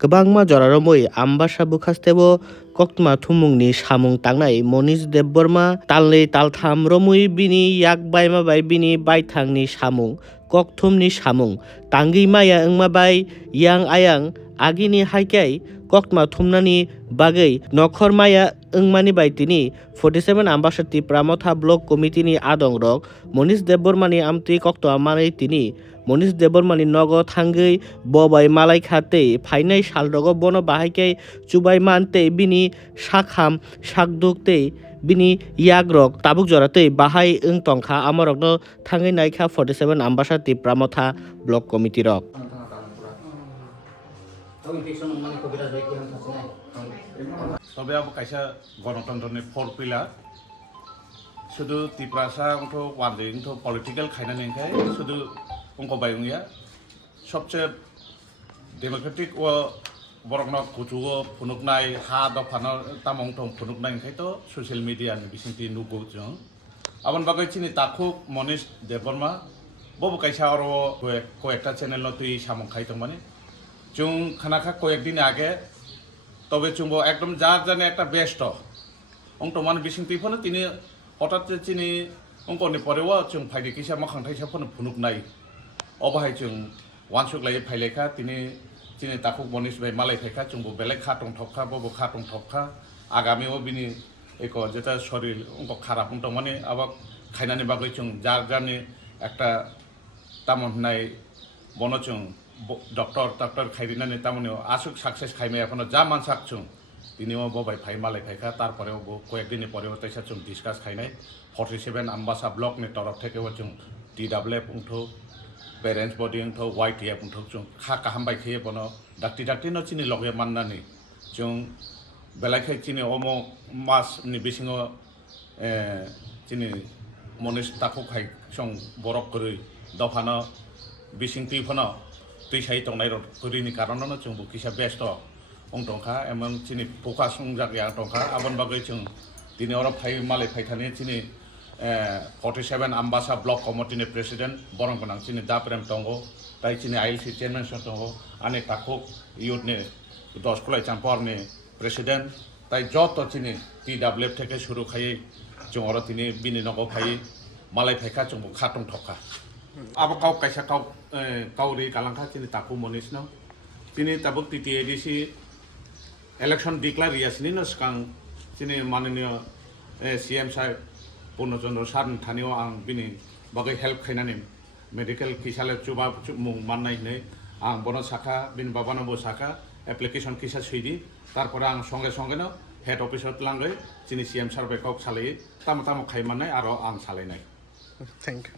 Kabangma joraromoi ambasa bukhastebo koktma thumungni samung tangnai Monish Debborma talnei taltham romui bini yak baima bai bini baithangni samung kokthumni samung tanggi maya wngma bai yang ayang agini haikai koktma thumnani bagui nokhor maya wngmani bai tini 47 ambasa Tipramotha Block Committee ni adong rok Monish Debbormani amtui koktwa manui tini Monish Debbormani nogo thangui bobai malai khatei phainai salrogo bono bahaikai chubai mantei bini sakham sakduk tei bini yagrok tabuk joratei bahai wngtongkha amorokno thangui naikha 47 ambasa Tipramotha Block Committee rok। তবে আবো কাইসা গণতন্ত্রनि for পিলাर শুধু Tiprasa অংথ ওয়ানদে অংথ political খাইনা নেংखाय শুধু অংক বাইংয়া সবচেয়ে Democratic ও বরকন কুচুও ফুনুকনাই হা দফানো তামং থং ফুনুকনাই নেংखाय তো social media नि बिसिंति नुगौ जों आबन बागै चिनि ताखुक मनीष देबबर्मा बबो काइसा अर कयेकटा चैनल न तुई सामं खाइतों माने जों खानाखा कयेक दिन आगे তবে চুম্ব একদম যার জানে একটা ব্যস্ত অংট মানে বিসিংতি ফোন তিনি হঠাৎ চিনি অঙ্কনি পরেও जों ফাইলি কিসা মাখাंथाइसा ফোন ফুনুক নাই অবাহাই जों ওয়ানসুক লাই ফাইলেখা তিনি চিনি তাকু মনিশ ভাই মালাই ফাইখা চুম্ব বেলে খাটং থপখা ববো খাটং থপখা আগামীও বিনি এক যেটা শরীর অঙ্ক খারাপ অংট মানে আবার খাইনানি বাগৈ जों যার জানে একটা তামন নাই বন जों डक्टर खाइदिनानै तामने आसुक साक्सेस खाइमे एखोनो जा मानसाक जों दिनिও बबाय फाइ मालाय फाइखा तारपरेও कयेक दिन परेও तैसा जों डिसकास खाइनाय 47 आम्बासा ब्लक नि तरफ थेकेও जों DWF उंथो पेरेंट्स बडी उंथो YTF उंथो जों खा काहामबाय खेय बनो डाक्टी न चिनि लगे माननानै जों बेलाखै चिनि अमो मास नि बिसिङो चिनि मनिश ताखौ खाइ सं बरक करै दफानो बिसिंति फनो तैसाइ तंनाय रनि कारणावनो जों किसा बेस्ट अंटंखा एमन चिनि फोकास जागया अंटंखा आबन बागै जों दिनै अर फाइ मालाय फाइथानि चिनि 47 आम्बासा ब्लक कमिटिनि प्रेसिडेंट बरंगनां चिनि दाप्रेम दंगो ताइ चिनि ILC चेयरमैन दंगो आने ताखौ इयुथनि 10 खुलाय चाम्परनि प्रेसिडेंट ताइ जत चिनि DWF থেকে শুরু খাই जों अर दिनै बिनि नगो फाइ मालाय फाइखा जों खाटं थखा अब काउ कैसा काउरी कालांखा चिनि ताकु मनीष न चिनि ताबुक TTADC इलेक्शन डिक्लेयर यासनि न सिगां चिनि माननीय CM साहेब पूर्णचंद्र सार थानियाव आं बिनि बागै हेल्प खाइनानै मेडिकेल किसाले चुबा मुं माननाय नै आं बनो साखा बिनि बाबानबो साखा एप्लिकेशन किसा सैदि तारपरे आं संगे संगेनो हेड अफिसत लांगै चिनि CM सार बेकाउ सालाय ताम खाइमानाय आरो आं सालायनाय। Thank you.